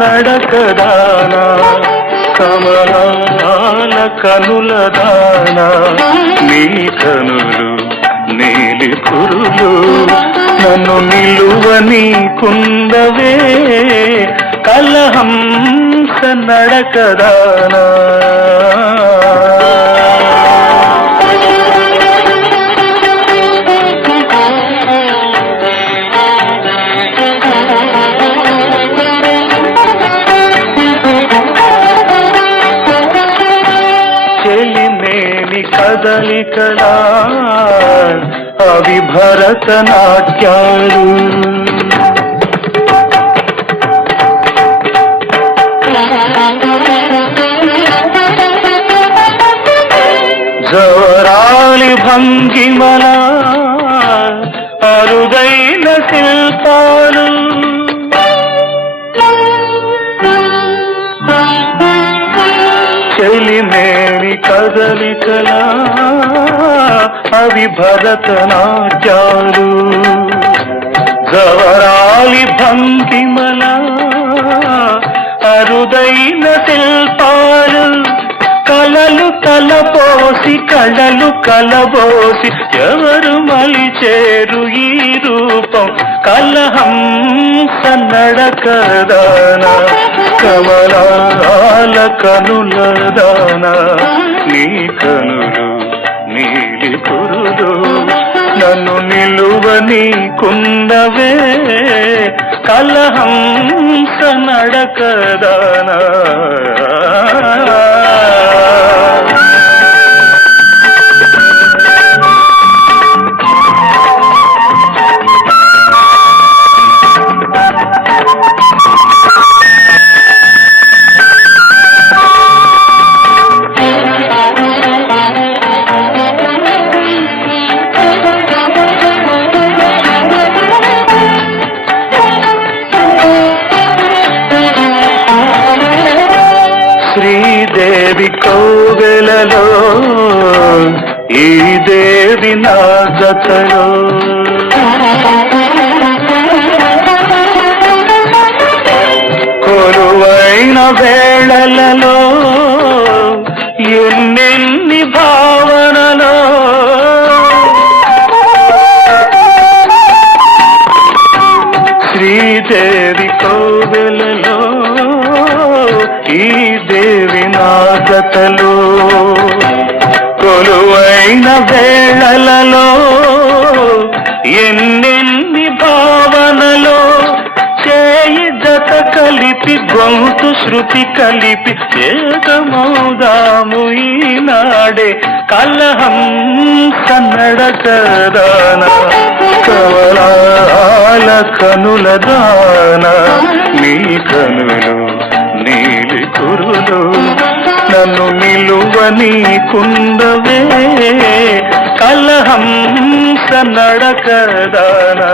నడకదానా కమలాల కనుల దానా నీ కనులు నీలి కురులు నన్ను నిలువని కుందవే కలహంస నడకదానా. కదలికలా అవి భరతనాట్యాలు జవరాలి భంగిమల కదలికలా అవి భరతనాట్యాలు గవరాలి భంగిమల అరుదైన శిల్పాలు. కలలు కలపోసి కళలు కలబోసి ఎవరు మలిచేరు ఈ రూపం? కలహంస నడకదాన కమలాల కనుల దాన నీ కనులు నీలి కురులు నన్ను నిలువని కుందవే కలహం నడకదా. శ్రీదేవి కోవెలలో ఈ దేవి నా జతలో. కొలువైన వేళలలో ఎన్నెన్ని భావనలో. శ్రీదేవి కోవెలలో ఈ దేవి నాగతలో కొలువైన వేళలలో ఎన్నెన్ని భావనలో చేయి జత కలిపి గొంతు శృతి కలిపి ఏకమౌదాము ఈనాడే కలహంస నడకదాన కవలాల కనుల దాన నీ కనులు నీ నీకుందవే కలహంస నడకదానా